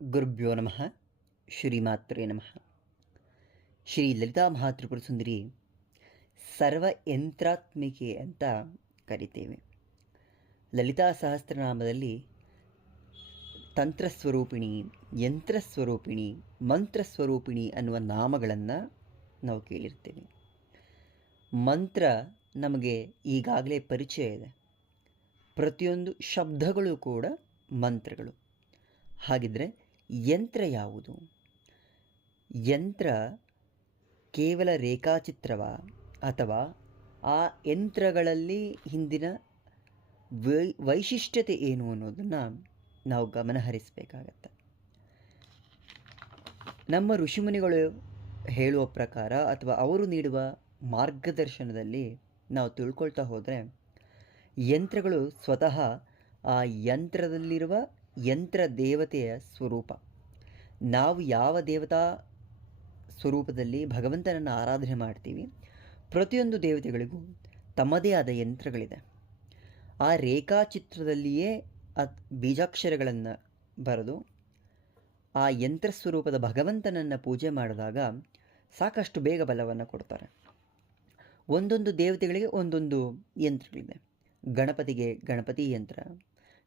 ಗುರುಭ್ಯೋ ನಮಃ. ಶ್ರೀಮಾತ್ರೇ ನಮಃ. ಶ್ರೀ ಲಲಿತಾ ಮಹಾತ್ರಿಪುರ ಸುಂದರಿ ಸರ್ವಯಂತ್ರಾತ್ಮಿಕೆ ಅಂತ ಕರಿತೇವೆ. ಲಲಿತಾ ಸಹಸ್ರನಾಮದಲ್ಲಿ ತಂತ್ರಸ್ವರೂಪಿಣಿ, ಯಂತ್ರಸ್ವರೂಪಿಣಿ, ಮಂತ್ರಸ್ವರೂಪಿಣಿ ಅನ್ನುವ ನಾಮಗಳನ್ನು ನಾವು ಕೇಳಿರ್ತೇವೆ. ಮಂತ್ರ ನಮಗೆ ಈಗಾಗಲೇ ಪರಿಚಯ ಇದೆ. ಪ್ರತಿಯೊಂದು ಶಬ್ದಗಳು ಕೂಡ ಮಂತ್ರಗಳು. ಹಾಗಿದ್ರೆ ಯಂತ್ರ ಯಾವುದು? ಯಂತ್ರ ಕೇವಲ ರೇಖಾಚಿತ್ರವ ಅಥವಾ ಆ ಯಂತ್ರಗಳಲ್ಲಿ ಹಿಂದಿನ ವೈಶಿಷ್ಟ್ಯತೆ ಏನು ಅನ್ನೋದನ್ನು ನಾವು ಗಮನಹರಿಸಬೇಕಾಗತ್ತೆ. ನಮ್ಮ ಋಷಿಮುನಿಗಳು ಹೇಳುವ ಪ್ರಕಾರ ಅಥವಾ ಅವರು ನೀಡುವ ಮಾರ್ಗದರ್ಶನದಲ್ಲಿ ನಾವು ತಿಳ್ಕೊಳ್ತಾ ಹೋದರೆ ಯಂತ್ರಗಳು ಸ್ವತಃ ಆ ಯಂತ್ರದಲ್ಲಿರುವ ಯಂತ್ರ ದೇವತೆಯ ಸ್ವರೂಪ. ನಾವು ಯಾವ ದೇವತಾ ಸ್ವರೂಪದಲ್ಲಿ ಭಗವಂತನನ್ನು ಆರಾಧನೆ ಮಾಡ್ತೀವಿ, ಪ್ರತಿಯೊಂದು ದೇವತೆಗಳಿಗೂ ತಮ್ಮದೇ ಆದ ಯಂತ್ರಗಳಿದೆ. ಆ ರೇಖಾಚಿತ್ರದಲ್ಲಿಯೇ ಬೀಜಾಕ್ಷರಗಳನ್ನು ಬರೆದು ಆ ಯಂತ್ರ ಸ್ವರೂಪದ ಭಗವಂತನನ್ನು ಪೂಜೆ ಮಾಡಿದಾಗ ಸಾಕಷ್ಟು ಬೇಗ ಬಲವನ್ನು ಕೊಡ್ತಾರೆ. ಒಂದೊಂದು ದೇವತೆಗಳಿಗೆ ಒಂದೊಂದು ಯಂತ್ರಗಳಿದೆ. ಗಣಪತಿಗೆ ಗಣಪತಿ ಯಂತ್ರ,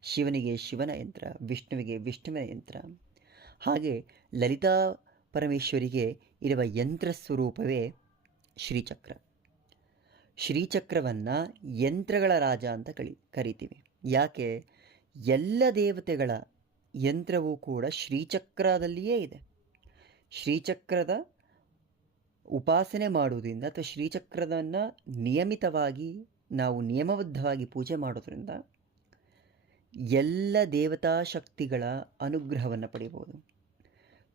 ಶಿವನಿಗೆ ಶಿವನ ಯಂತ್ರ, ವಿಷ್ಣುವಿಗೆ ವಿಷ್ಣುವಿನ ಯಂತ್ರ. ಹಾಗೆ ಲಲಿತಾ ಪರಮೇಶ್ವರಿಗೆ ಇರುವ ಯಂತ್ರ ಸ್ವರೂಪವೇ ಶ್ರೀಚಕ್ರ. ಶ್ರೀಚಕ್ರವನ್ನು ಯಂತ್ರಗಳ ರಾಜ ಅಂತ ಕರಿತೀವಿ. ಯಾಕೆ? ಎಲ್ಲ ದೇವತೆಗಳ ಯಂತ್ರವೂ ಕೂಡ ಶ್ರೀಚಕ್ರದಲ್ಲಿಯೇ ಇದೆ. ಶ್ರೀಚಕ್ರದ ಉಪಾಸನೆ ಮಾಡುವುದರಿಂದ ಅಥವಾ ಶ್ರೀಚಕ್ರವನ್ನು ನಿಯಮಿತವಾಗಿ ನಾವು ನಿಯಮಬದ್ಧವಾಗಿ ಪೂಜೆ ಮಾಡೋದ್ರಿಂದ ಎಲ್ಲ ದೇವತಾ ಶಕ್ತಿಗಳ ಅನುಗ್ರಹವನ್ನು ಪಡೆಯಬಹುದು.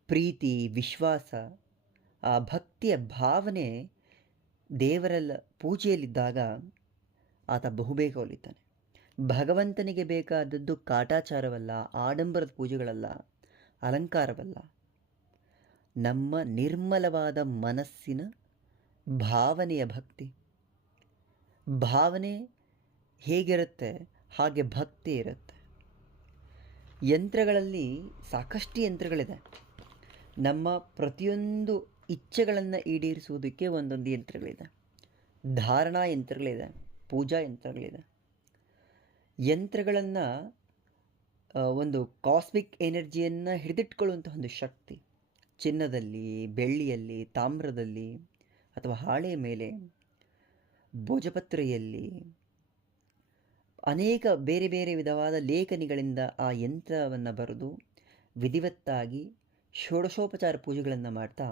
ಪ್ರೀತಿ, ವಿಶ್ವಾಸ, ಆ ಭಕ್ತಿಯ ಭಾವನೆ ದೇವರೆಲ್ಲ ಪೂಜೆಯಲ್ಲಿದ್ದಾಗ ಆತ ಬಹುಬೇಗ ಒಲಿತಾನೆ. ಭಗವಂತನಿಗೆ ಬೇಕಾದದ್ದು ಕಾಟಾಚಾರವಲ್ಲ, ಆಡಂಬರದ ಪೂಜೆಗಳಲ್ಲ, ಅಲಂಕಾರವಲ್ಲ. ನಮ್ಮ ನಿರ್ಮಲವಾದ ಮನಸ್ಸಿನ ಭಾವನೆಯ ಭಕ್ತಿ. ಭಾವನೆ ಹೇಗಿರುತ್ತೆ ಹಾಗೆ ಭಕ್ತಿ ಇರುತ್ತೆ. ಯಂತ್ರಗಳಲ್ಲಿ ಸಾಕಷ್ಟು ಯಂತ್ರಗಳಿದೆ. ನಮ್ಮ ಪ್ರತಿಯೊಂದು ಇಚ್ಛೆಗಳನ್ನು ಈಡೇರಿಸುವುದಕ್ಕೆ ಒಂದೊಂದು ಯಂತ್ರಗಳಿದೆ. ಧಾರಣಾ ಯಂತ್ರಗಳಿದೆ, ಪೂಜಾ ಯಂತ್ರಗಳಿದೆ. ಯಂತ್ರಗಳನ್ನು ಒಂದು ಕಾಸ್ಮಿಕ್ ಎನರ್ಜಿಯನ್ನು ಹಿಡಿದಿಟ್ಕೊಳ್ಳುವಂಥ ಒಂದು ಶಕ್ತಿ ಚಿನ್ನದಲ್ಲಿ, ಬೆಳ್ಳಿಯಲ್ಲಿ, ತಾಮ್ರದಲ್ಲಿ ಅಥವಾ ಹಾಳೆಯ ಮೇಲೆ, ಭೋಜಪತ್ರೆಯಲ್ಲಿ ಅನೇಕ ಬೇರೆ ಬೇರೆ ವಿಧವಾದ ಲೇಖನಿಗಳಿಂದ ಆ ಯಂತ್ರವನ್ನು ಬರೆದು ವಿಧಿವತ್ತಾಗಿ ಷೋಡಶೋಪಚಾರ ಪೂಜೆಗಳನ್ನು ಮಾಡ್ತಾ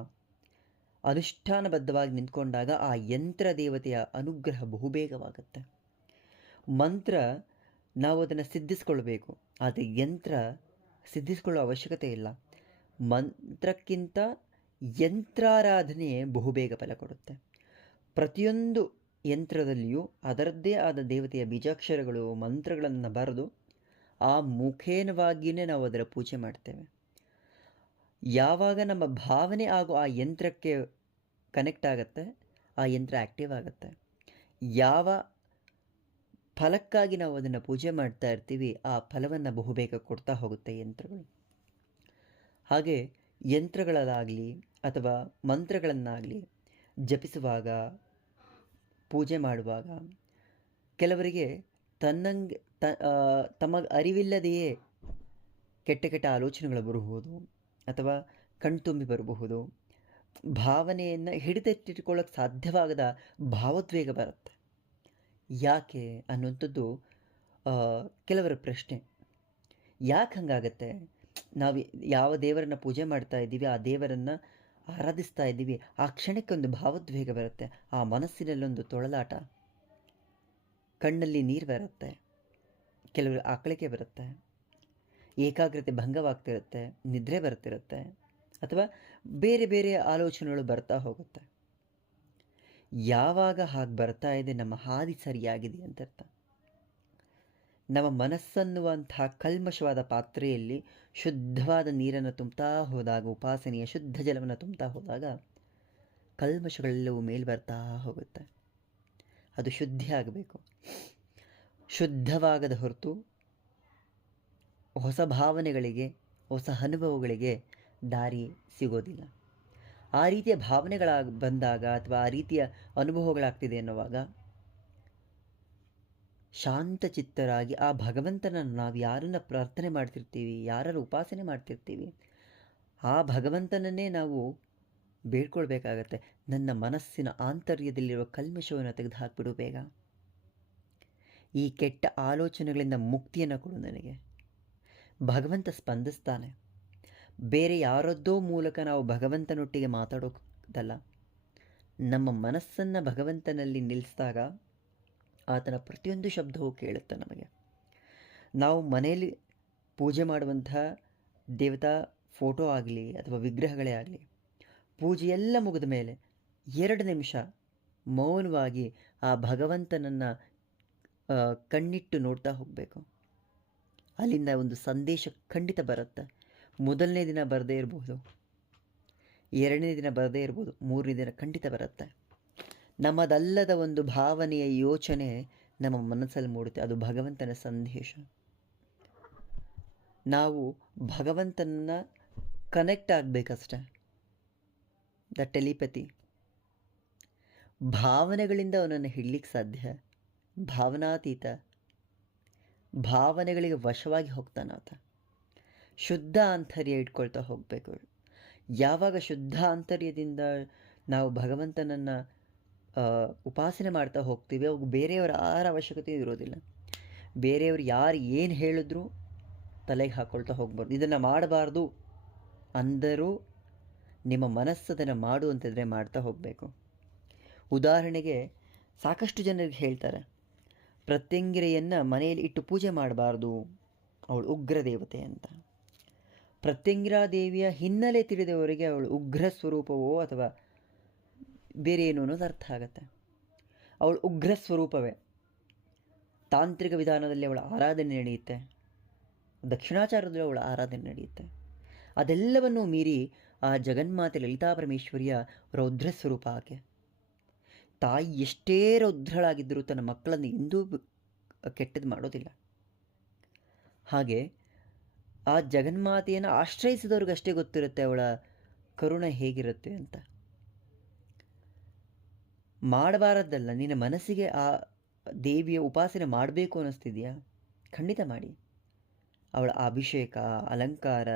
ಅನುಷ್ಠಾನಬದ್ಧವಾಗಿ ನಿಂತ್ಕೊಂಡಾಗ ಆ ಯಂತ್ರ ದೇವತೆಯ ಅನುಗ್ರಹ ಬಹುಬೇಗವಾಗುತ್ತೆ. ಮಂತ್ರ ನಾವು ಅದನ್ನು ಸಿದ್ಧಿಸ್ಕೊಳ್ಬೇಕು, ಆದರೆ ಯಂತ್ರ ಸಿದ್ಧಿಸ್ಕೊಳ್ಳೋ ಅವಶ್ಯಕತೆ ಇಲ್ಲ. ಮಂತ್ರಕ್ಕಿಂತ ಯಂತ್ರಾರಾಧನೆ ಬಹುಬೇಗ ಫಲ ಕೊಡುತ್ತೆ. ಪ್ರತಿಯೊಂದು ಯಂತ್ರದಲ್ಲಿಯೂ ಅದರದ್ದೇ ಆದ ದೇವತೆಯ ಬೀಜಾಕ್ಷರಗಳು, ಮಂತ್ರಗಳನ್ನು ಬರೆದು ಆ ಮುಖೇನವಾಗಿಯೇ ನಾವು ಅದರ ಪೂಜೆ ಮಾಡ್ತೇವೆ. ಯಾವಾಗ ನಮ್ಮ ಭಾವನೆ ಹಾಗೂ ಆ ಯಂತ್ರಕ್ಕೆ ಕನೆಕ್ಟ್ ಆಗುತ್ತೆ, ಆ ಯಂತ್ರ ಆ್ಯಕ್ಟಿವ್ ಆಗುತ್ತೆ. ಯಾವ ಫಲಕ್ಕಾಗಿ ನಾವು ಅದನ್ನು ಪೂಜೆ ಮಾಡ್ತಾ ಇರ್ತೀವಿ, ಆ ಫಲವನ್ನು ಬಹುಬೇಗ ಕೊಡ್ತಾ ಹೋಗುತ್ತೆ ಯಂತ್ರಗಳು. ಹಾಗೆ ಯಂತ್ರಗಳಲ್ಲಾಗಲಿ ಅಥವಾ ಮಂತ್ರಗಳನ್ನಾಗಲಿ ಜಪಿಸುವಾಗ, ಪೂಜೆ ಮಾಡುವಾಗ ಕೆಲವರಿಗೆ ತಮಗೆ ಅರಿವಿಲ್ಲದೆಯೇ ಕೆಟ್ಟ ಕೆಟ್ಟ ಆಲೋಚನೆಗಳು ಬರಬಹುದು ಅಥವಾ ಕಣ್ತುಂಬಿ ಬರಬಹುದು. ಭಾವನೆಯನ್ನು ಹಿಡಿದಿಟ್ಟುಕೊಳ್ಳೋಕ್ಕೆ ಸಾಧ್ಯವಾಗದ ಭಾವೋದ್ವೇಗ ಬರುತ್ತೆ. ಯಾಕೆ ಅನ್ನುವಂಥದ್ದು ಕೆಲವರ ಪ್ರಶ್ನೆ. ಯಾಕೆ ಹಂಗಾಗತ್ತೆ? ನಾವು ಯಾವ ದೇವರನ್ನು ಪೂಜೆ ಮಾಡ್ತಾ ಇದ್ದೀವಿ, ಆ ದೇವರನ್ನು ಆರಾಧಿಸ್ತಾ ಇದ್ದೀವಿ, ಆ ಕ್ಷಣಕ್ಕೊಂದು ಭಾವೋದ್ವೇಗ ಬರುತ್ತೆ, ಆ ಮನಸ್ಸಿನಲ್ಲೊಂದು ತೊಳಲಾಟ, ಕಣ್ಣಲ್ಲಿ ನೀರು ಬರುತ್ತೆ, ಕೆಲವರು ಆಕಳಿಕೆ ಬರುತ್ತೆ, ಏಕಾಗ್ರತೆ ಭಂಗವಾಗ್ತಿರುತ್ತೆ, ನಿದ್ರೆ ಬರ್ತಿರುತ್ತೆ, ಅಥವಾ ಬೇರೆ ಬೇರೆ ಆಲೋಚನೆಗಳು ಬರ್ತಾ ಹೋಗುತ್ತೆ. ಯಾವಾಗ ಹಾಗೆ ಬರ್ತಾ ಇದೆ, ನಮ್ಮ ಹಾದಿ ಸರಿಯಾಗಿದೆ ಅಂತ ಅರ್ಥ. ನಮ್ಮ ಮನಸ್ಸನ್ನುವಂತಹ ಕಲ್ಮಶವಾದ ಪಾತ್ರೆಯಲ್ಲಿ ಶುದ್ಧವಾದ ನೀರನ್ನು ತುಂಬ್ತಾ ಹೋದಾಗ, ಉಪಾಸನೆಯ ಶುದ್ಧ ಜಲವನ್ನು ತುಂಬ್ತಾ ಹೋದಾಗ ಕಲ್ಮಶಗಳೆಲ್ಲವೂ ಮೇಲೆ ಬರ್ತಾ ಹೋಗುತ್ತೆ. ಅದು ಶುದ್ಧಿ ಆಗಬೇಕು. ಶುದ್ಧವಾಗದ ಹೊರತು ಹೊಸ ಭಾವನೆಗಳಿಗೆ, ಹೊಸ ಅನುಭವಗಳಿಗೆ ದಾರಿ ಸಿಗೋದಿಲ್ಲ. ಆ ರೀತಿಯ ಬಂದಾಗ ಅಥವಾ ಆ ರೀತಿಯ ಅನುಭವಗಳಾಗ್ತಿದೆ ಅನ್ನುವಾಗ ಶಾಂತಚಿತ್ತರಾಗಿ ಆ ಭಗವಂತನನ್ನು ನಾವು ಯಾರನ್ನು ಪ್ರಾರ್ಥನೆ ಮಾಡ್ತಿರ್ತೀವಿ, ಯಾರನ್ನು ಉಪಾಸನೆ ಮಾಡ್ತಿರ್ತೀವಿ, ಆ ಭಗವಂತನನ್ನೇ ನಾವು ಬೇಡ್ಕೊಳ್ಬೇಕಾಗತ್ತೆ. ನನ್ನ ಮನಸ್ಸಿನ ಆಂತರ್ಯದಲ್ಲಿರುವ ಕಲ್ಮಶವನ್ನು ತೆಗೆದುಹಾಕ್ಬಿಡು ಬೇಗ. ಈ ಕೆಟ್ಟ ಆಲೋಚನೆಗಳಿಂದ ಮುಕ್ತಿಯನ್ನು ಕೊಡು ನನಗೆ. ಭಗವಂತ ಸ್ಪಂದಿಸ್ತಾನೆ. ಬೇರೆ ಯಾರದ್ದೋ ಮೂಲಕ ನಾವು ಭಗವಂತನೊಟ್ಟಿಗೆ ಮಾತಾಡೋದಲ್ಲ. ನಮ್ಮ ಮನಸ್ಸನ್ನು ಭಗವಂತನಲ್ಲಿ ನಿಲ್ಲಿಸಿದಾಗ ಆತನ ಪ್ರತಿಯೊಂದು ಶಬ್ದವೂ ಕೇಳುತ್ತೆ ನಮಗೆ. ನಾವು ಮನೆಯಲ್ಲಿ ಪೂಜೆ ಮಾಡುವಂತಹ ದೇವತಾ ಫೋಟೋ ಆಗಲಿ ಅಥವಾ ವಿಗ್ರಹಗಳೇ ಆಗಲಿ, ಪೂಜೆಯೆಲ್ಲ ಮುಗಿದ ಮೇಲೆ 2 ನಿಮಿಷ ಮೌನವಾಗಿ ಆ ಭಗವಂತನನ್ನು ಕಣ್ಣಿಟ್ಟು ನೋಡ್ತಾ ಹೋಗಬೇಕು. ಅಲ್ಲಿಂದ ಒಂದು ಸಂದೇಶ ಖಂಡಿತ ಬರುತ್ತೆ. ಮೊದಲನೇ ದಿನ ಬರದೇ ಇರ್ಬೋದು, 2ನೇ ದಿನ ಬರದೇ ಇರ್ಬೋದು, 3ನೇ ದಿನ ಖಂಡಿತ ಬರುತ್ತೆ. ನಮ್ಮದಲ್ಲದ ಒಂದು ಭಾವನೆಯ ಯೋಚನೆ ನಮ್ಮ ಮನಸ್ಸಲ್ಲಿ ಮೂಡುತ್ತೆ. ಅದು ಭಗವಂತನ ಸಂದೇಶ. ನಾವು ಭಗವಂತನ ಕನೆಕ್ಟ್ ಆಗಬೇಕಷ್ಟೆ. The telepathy. ಭಾವನೆಗಳಿಂದ ಅವನನ್ನು ಹಿಡ್ಲಿಕ್ಕೆ ಸಾಧ್ಯ. ಭಾವನಾತೀತ. ಭಾವನೆಗಳಿಗೆ ವಶವಾಗಿ ಹೋಗ್ತಾನಾತ. ಶುದ್ಧ ಆಂತರ್ಯ ಇಟ್ಕೊಳ್ತಾ ಹೋಗಬೇಕು. ಯಾವಾಗ ಶುದ್ಧ ಆಂತರ್ಯದಿಂದ ನಾವು ಭಗವಂತನನ್ನು ಉಪಾಸನೆ ಮಾಡ್ತಾ ಹೋಗ್ತೀವಿ, ಅವಾಗ ಬೇರೆಯವರ ಯಾರ ಅವಶ್ಯಕತೆ ಇರೋದಿಲ್ಲ. ಬೇರೆಯವರು ಯಾರು ಏನು ಹೇಳಿದ್ರೂ ತಲೆಗೆ ಹಾಕ್ಕೊಳ್ತಾ ಹೋಗ್ಬಾರ್ದು. ಇದನ್ನು ಮಾಡಬಾರ್ದು ಅಂದರೂ ನಿಮ್ಮ ಮನಸ್ಸದನ್ನು ಮಾಡು ಅಂತಿದ್ರೆ ಮಾಡ್ತಾ ಹೋಗಬೇಕು. ಉದಾಹರಣೆಗೆ ಸಾಕಷ್ಟು ಜನರಿಗೆ ಹೇಳ್ತಾರೆ, ಪ್ರತ್ಯಂಗಿರೆಯನ್ನು ಮನೆಯಲ್ಲಿ ಇಟ್ಟು ಪೂಜೆ ಮಾಡಬಾರ್ದು, ಅವಳು ಉಗ್ರ ದೇವತೆ ಅಂತ. ಪ್ರತ್ಯಂಗಿರಾ ದೇವಿಯ ಹಿನ್ನೆಲೆ ತಿಳಿದವರಿಗೆ ಅವಳು ಉಗ್ರ ಸ್ವರೂಪವೋ ಅಥವಾ ಬೇರೆ ಏನು ಅನ್ನೋದು ಅರ್ಥ ಆಗುತ್ತೆ. ಅವಳು ಉಗ್ರ ಸ್ವರೂಪವೇ. ತಾಂತ್ರಿಕ ವಿಧಾನದಲ್ಲಿ ಅವಳ ಆರಾಧನೆ ನಡೆಯುತ್ತೆ, ದಕ್ಷಿಣಾಚಾರದಲ್ಲಿ ಅವಳ ಆರಾಧನೆ ನಡೆಯುತ್ತೆ. ಅದೆಲ್ಲವನ್ನೂ ಮೀರಿ ಆ ಜಗನ್ಮಾತೆ ಲಲಿತಾ ಪರಮೇಶ್ವರಿಯ ರೌದ್ರ ಸ್ವರೂಪ ಆಕೆ. ತಾಯಿ ಎಷ್ಟೇ ರೌದ್ರಳಾಗಿದ್ದರೂ ತನ್ನ ಮಕ್ಕಳನ್ನು ಎಂದೂ ಕೆಟ್ಟದ್ದು ಮಾಡೋದಿಲ್ಲ. ಹಾಗೆ ಆ ಜಗನ್ಮಾತೆಯನ್ನು ಆಶ್ರಯಿಸಿದವ್ರಿಗಷ್ಟೇ ಗೊತ್ತಿರುತ್ತೆ ಅವಳ ಕರುಣೆ ಹೇಗಿರುತ್ತೆ ಅಂತ. ಮಾಡಬಾರದ್ದಲ್ಲ. ನಿನ್ನ ಮನಸ್ಸಿಗೆ ಆ ದೇವಿಯ ಉಪಾಸನೆ ಮಾಡಬೇಕು ಅನ್ನಿಸ್ತಿದೆಯಾ? ಖಂಡಿತ ಮಾಡಿ. ಅವಳ ಅಭಿಷೇಕ, ಅಲಂಕಾರ,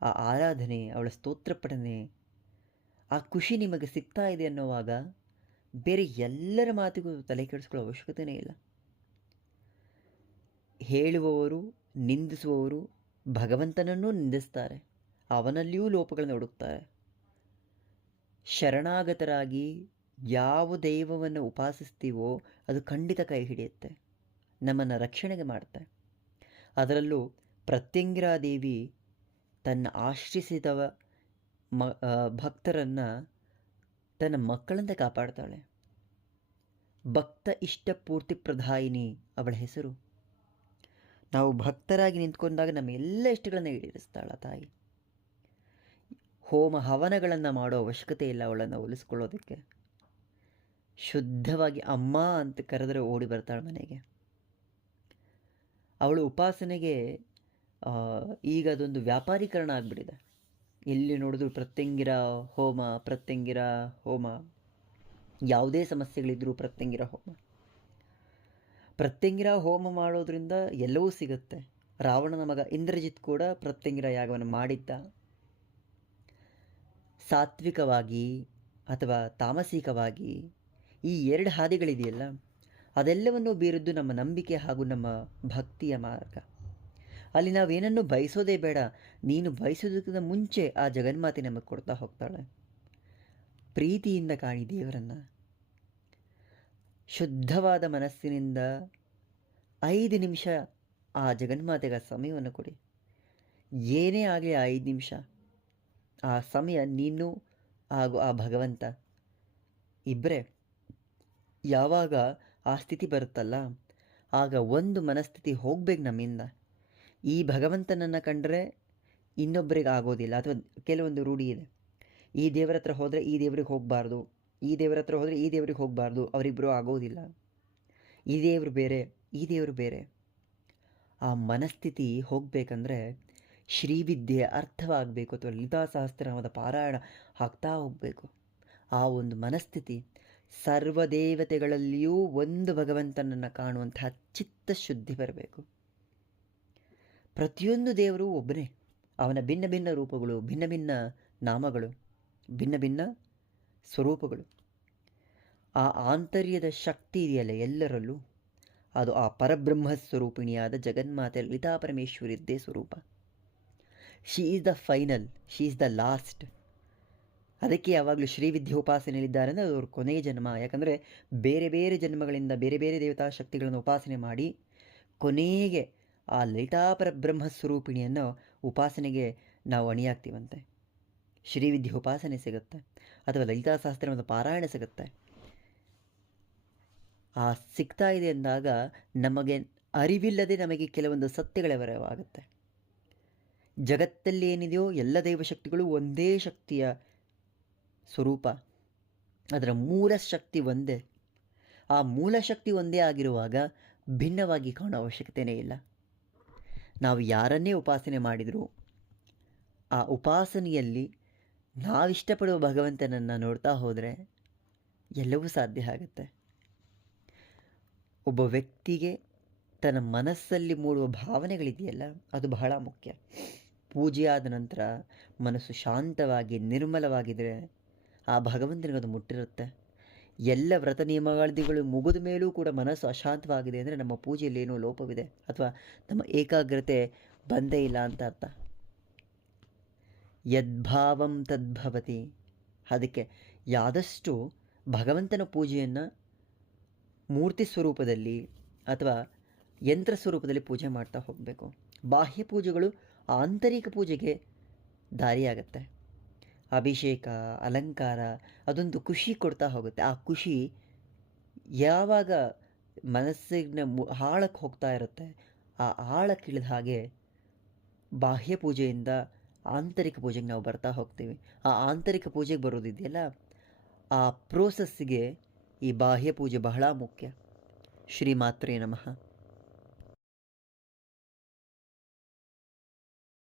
ಆ ಆರಾಧನೆ, ಅವಳ ಸ್ತೋತ್ರ ಪಠನೆ, ಆ ಖುಷಿ ನಿಮಗೆ ಸಿಗ್ತಾ ಇದೆ ಅನ್ನೋವಾಗ ಬೇರೆ ಎಲ್ಲರ ಮಾತಿಗೂ ತಲೆ ಕೆಡಿಸ್ಕೊಳ್ಳೋ ಅವಶ್ಯಕತೆಯೇ ಇಲ್ಲ. ಹೇಳುವವರು, ನಿಂದಿಸುವವರು ಭಗವಂತನನ್ನೂ ನಿಂದಿಸ್ತಾರೆ, ಅವನಲ್ಲಿಯೂ ಲೋಪಗಳನ್ನು ಹುಡುಕ್ತಾರೆ. ಶರಣಾಗತರಾಗಿ ಯಾವ ದೈವವನ್ನು ಉಪಾಸಿಸ್ತೀವೋ ಅದು ಖಂಡಿತ ಕೈ ಹಿಡಿಯುತ್ತೆ, ನಮ್ಮನ್ನು ರಕ್ಷಣೆಗೆ ಮಾಡುತ್ತೆ. ಅದರಲ್ಲೂ ಪ್ರತ್ಯಂಗಿರಾ ದೇವಿ ತನ್ನ ಆಶ್ರಯಿಸಿದವ ಭಕ್ತರನ್ನು ತನ್ನ ಮಕ್ಕಳಂತೆ ಕಾಪಾಡ್ತಾಳೆ. ಭಕ್ತ ಇಷ್ಟಪೂರ್ತಿ ಪ್ರದಾಯಿನಿ ಅವಳ ಹೆಸರು. ನಾವು ಭಕ್ತರಾಗಿ ನಿಂತ್ಕೊಂಡಾಗ ನಮ್ಮ ಎಲ್ಲ ಇಷ್ಟಗಳನ್ನು ಈಡೇರಿಸ್ತಾಳ ತಾಯಿ. ಹೋಮ ಹವನಗಳನ್ನು ಮಾಡೋ ಅವಶ್ಯಕತೆ ಇಲ್ಲ ಅವಳನ್ನು ಒಲಿಸ್ಕೊಳ್ಳೋದಕ್ಕೆ. ಶುದ್ಧವಾಗಿ ಅಮ್ಮ ಅಂತ ಕರೆದರೆ ಓಡಿ ಬರ್ತಾಳೆ ಮನೆಗೆ. ಅವಳು ಉಪಾಸನೆಗೆ ಈಗ ಅದೊಂದು ವ್ಯಾಪಾರೀಕರಣ ಆಗಿಬಿಟ್ಟಿದೆ. ಎಲ್ಲಿ ನೋಡಿದ್ರು ಪ್ರತ್ಯಂಗಿರಾ ಹೋಮ, ಪ್ರತ್ಯಂಗಿರಾ ಹೋಮ. ಯಾವುದೇ ಸಮಸ್ಯೆಗಳಿದ್ರೂ ಪ್ರತ್ಯಂಗಿರಾ ಹೋಮ. ಪ್ರತ್ಯಂಗಿರಾ ಹೋಮ ಮಾಡೋದ್ರಿಂದ ಎಲ್ಲವೂ ಸಿಗುತ್ತೆ. ರಾವಣನ ಮಗ ಇಂದ್ರಜಿತ್ ಕೂಡ ಪ್ರತ್ಯಂಗಿರಾ ಯಾಗವನ್ನು ಮಾಡಿದ್ದ. ಸಾತ್ವಿಕವಾಗಿ ಅಥವಾ ತಾಮಸಿಕವಾಗಿ ಈ 2 ಹಾದಿಗಳಿದೆಯಲ್ಲ, ಅದೆಲ್ಲವನ್ನೂ ಬೀರಿದ್ದು ನಮ್ಮ ನಂಬಿಕೆ ಹಾಗೂ ನಮ್ಮ ಭಕ್ತಿಯ ಮಾರ್ಗ. ಅಲ್ಲಿ ನಾವೇನನ್ನು ಬಯಸೋದೇ ಬೇಡ. ನೀನು ಬಯಸೋದಕ್ಕಿಂತ ಮುಂಚೆ ಆ ಜಗನ್ಮಾತೆ ನಮಗೆ ಕೊಡ್ತಾ ಹೋಗ್ತಾಳೆ. ಪ್ರೀತಿಯಿಂದ ಕಾಣಿ ದೇವರನ್ನು. ಶುದ್ಧವಾದ ಮನಸ್ಸಿನಿಂದ 5 ನಿಮಿಷ ಆ ಜಗನ್ಮಾತೆಗೆ ಸಮಯವನ್ನು ಕೊಡಿ. ಏನೇ ಆಗಲಿ ಆ 5 ನಿಮಿಷ, ಆ ಸಮಯ ನೀನು ಹಾಗೂ ಆ ಭಗವಂತ ಇಬ್ಬರೇ. ಯಾವಾಗ ಆ ಸ್ಥಿತಿ ಬರುತ್ತಲ್ಲ, ಆಗ ಒಂದು ಮನಸ್ಥಿತಿ ಹೋಗ್ಬೇಕು ನಮ್ಮಿಂದ. ಈ ಭಗವಂತನನ್ನು ಕಂಡ್ರೆ ಇನ್ನೊಬ್ಬರಿಗೆ ಆಗೋದಿಲ್ಲ. ಅಥವಾ ಕೆಲವೊಂದು ರೂಢಿ ಇದೆ, ಈ ದೇವರ ಹತ್ರ ಹೋದರೆ ಈ ದೇವ್ರಿಗೆ ಹೋಗಬಾರ್ದು, ಈ ದೇವರ ಹತ್ರ ಹೋದರೆ ಈ ದೇವ್ರಿಗೆ ಹೋಗಬಾರ್ದು, ಅವರಿಬ್ಬರು ಆಗೋದಿಲ್ಲ. ಈ ದೇವರು ಬೇರೆ, ಈ ದೇವರು ಬೇರೆ. ಆ ಮನಸ್ಥಿತಿ ಹೋಗಬೇಕಂದ್ರೆ ಶ್ರೀವಿದ್ಯೆ ಅರ್ಥವಾಗಬೇಕು ಅಥವಾ ಲಲಿತಾ ಸಹಸ್ರನಾಮದ ಪಾರಾಯಣ ಆಗ್ತಾ ಹೋಗಬೇಕು. ಆ ಒಂದು ಮನಸ್ಥಿತಿ, ಸರ್ವದೇವತೆಗಳಲ್ಲಿಯೂ ಒಂದು ಭಗವಂತನನ್ನು ಕಾಣುವಂತಹ ಚಿತ್ತಶುದ್ಧಿ ಬರಬೇಕು. ಪ್ರತಿಯೊಂದು ದೇವರು ಒಬ್ಬನೇ, ಅವನ ಭಿನ್ನ ಭಿನ್ನ ರೂಪಗಳು, ಭಿನ್ನ ಭಿನ್ನ ನಾಮಗಳು, ಭಿನ್ನ ಭಿನ್ನ ಸ್ವರೂಪಗಳು. ಆ ಆಂತರ್ಯದ ಶಕ್ತಿ ಇದೆಯಲ್ಲ ಎಲ್ಲರಲ್ಲೂ, ಅದು ಆ ಪರಬ್ರಹ್ಮ ಸ್ವರೂಪಿಣಿಯಾದ ಜಗನ್ಮಾತೆ ಲಲಿತಾ ಪರಮೇಶ್ವರಿದ್ದೇ ಸ್ವರೂಪ. She is the final, she is the last. ಅದಕ್ಕೆ ಯಾವಾಗಲೂ ಶ್ರೀವಿದ್ಯೋಪಾಸನೆಯಲ್ಲಿದ್ದಾರೆ ಅಂದರೆ ಅದು ಅವ್ರ ಕೊನೆಯ ಜನ್ಮ. ಯಾಕಂದರೆ ಬೇರೆ ಬೇರೆ ಜನ್ಮಗಳಿಂದ ಬೇರೆ ಬೇರೆ ದೇವತಾ ಶಕ್ತಿಗಳನ್ನು ಉಪಾಸನೆ ಮಾಡಿ ಕೊನೆಗೆ ಆ ಲಲಿತಾ ಪರಬ್ರಹ್ಮ ಸ್ವರೂಪಿಣಿಯನ್ನು ಉಪಾಸನೆಗೆ ನಾವು ಅಣಿಯಾಗ್ತೀವಂತೆ. ಶ್ರೀವಿದ್ಯೋಪಾಸನೆ ಸಿಗುತ್ತೆ ಅಥವಾ ಲಲಿತಾ ಸಹಸ್ರನಾಮದ ಪಾರಾಯಣ ಸಿಗುತ್ತೆ. ಆ ಸಿಗ್ತಾ ಇದೆ ಅಂದಾಗ ನಮಗೆ ಅರಿವಿಲ್ಲದೆ ನಮಗೆ ಕೆಲವೊಂದು ಸತ್ಯಗಳವರವಾಗುತ್ತೆ. ಜಗತ್ತಲ್ಲಿ ಏನಿದೆಯೋ ಎಲ್ಲ ದೈವಶಕ್ತಿಗಳು ಒಂದೇ ಶಕ್ತಿಯ ಸ್ವರೂಪ, ಅದರ ಮೂಲ ಶಕ್ತಿ ಒಂದೇ. ಆ ಮೂಲ ಶಕ್ತಿ ಒಂದೇ ಆಗಿರುವಾಗ ಭಿನ್ನವಾಗಿ ಕಾಣೋ ಅವಶ್ಯಕತೆಯೇ ಇಲ್ಲ. ನಾವು ಯಾರನ್ನೇ ಉಪಾಸನೆ ಮಾಡಿದರೂ ಆ ಉಪಾಸನೆಯಲ್ಲಿ ನಾವಿಷ್ಟಪಡುವ ಭಗವಂತನನ್ನು ನೋಡ್ತಾ ಹೋದರೆ ಎಲ್ಲವೂ ಸಾಧ್ಯ ಆಗುತ್ತೆ. ಒಬ್ಬ ವ್ಯಕ್ತಿಗೆ ತನ್ನ ಮನಸ್ಸಲ್ಲಿ ಮೂಡುವ ಭಾವನೆಗಳಿದೆಯಲ್ಲ, ಅದು ಬಹಳ ಮುಖ್ಯ. ಪೂಜೆಯಾದ ನಂತರ ಮನಸ್ಸು ಶಾಂತವಾಗಿ ನಿರ್ಮಲವಾಗಿದ್ದರೆ ಆ ಭಗವಂತನಿಗೆ ಅದು ಮುಟ್ಟಿರುತ್ತೆ. ಎಲ್ಲ ವ್ರತ ನಿಯಮಾವಳಿಗಳು ಮುಗಿದ ಮೇಲೂ ಕೂಡ ಮನಸ್ಸು ಅಶಾಂತವಾಗಿದೆ ಅಂದರೆ ನಮ್ಮ ಪೂಜೆಯಲ್ಲಿ ಏನೋ ಲೋಪವಿದೆ ಅಥವಾ ನಮ್ಮ ಏಕಾಗ್ರತೆ ಬಂದೇ ಇಲ್ಲ ಅಂತ ಅರ್ಥ. ಯದ್ಭಾವಂ ತದ್ಭವತಿ. ಅದಕ್ಕೆ ಯಾದಷ್ಟು ಭಗವಂತನ ಪೂಜೆಯನ್ನು ಮೂರ್ತಿ ಸ್ವರೂಪದಲ್ಲಿ ಅಥವಾ ಯಂತ್ರ ಸ್ವರೂಪದಲ್ಲಿ ಪೂಜೆ ಮಾಡ್ತಾ ಹೋಗಬೇಕು. ಬಾಹ್ಯ ಪೂಜೆಗಳು ಆಂತರಿಕ ಪೂಜೆಗೆ ದಾರಿಯಾಗತ್ತೆ. ಅಭಿಷೇಕ, ಅಲಂಕಾರ ಅದೊಂದು ಖುಷಿ ಕೊಡ್ತಾ ಹೋಗುತ್ತೆ. ಆ ಖುಷಿ ಯಾವಾಗ ಮನಸ್ಸಿನ ಆಳಕ್ಕೆ ಹೋಗ್ತಾ ಇರುತ್ತೆ, ಆ ಆಳಕ್ಕಿಳಿದ ಹಾಗೆ ಬಾಹ್ಯ ಪೂಜೆಯಿಂದ ಆಂತರಿಕ ಪೂಜೆಗೆ ನಾವು ಬರ್ತಾ ಹೋಗ್ತೀವಿ. ಆ ಆಂತರಿಕ ಪೂಜೆಗೆ ಬರೋದಿದೆಯಲ್ಲ, ಆ ಪ್ರೋಸೆಸ್ಸಿಗೆ ಈ ಬಾಹ್ಯ ಪೂಜೆ ಬಹಳ ಮುಖ್ಯ. ಶ್ರೀಮಾತ್ರೇ ನಮಃ.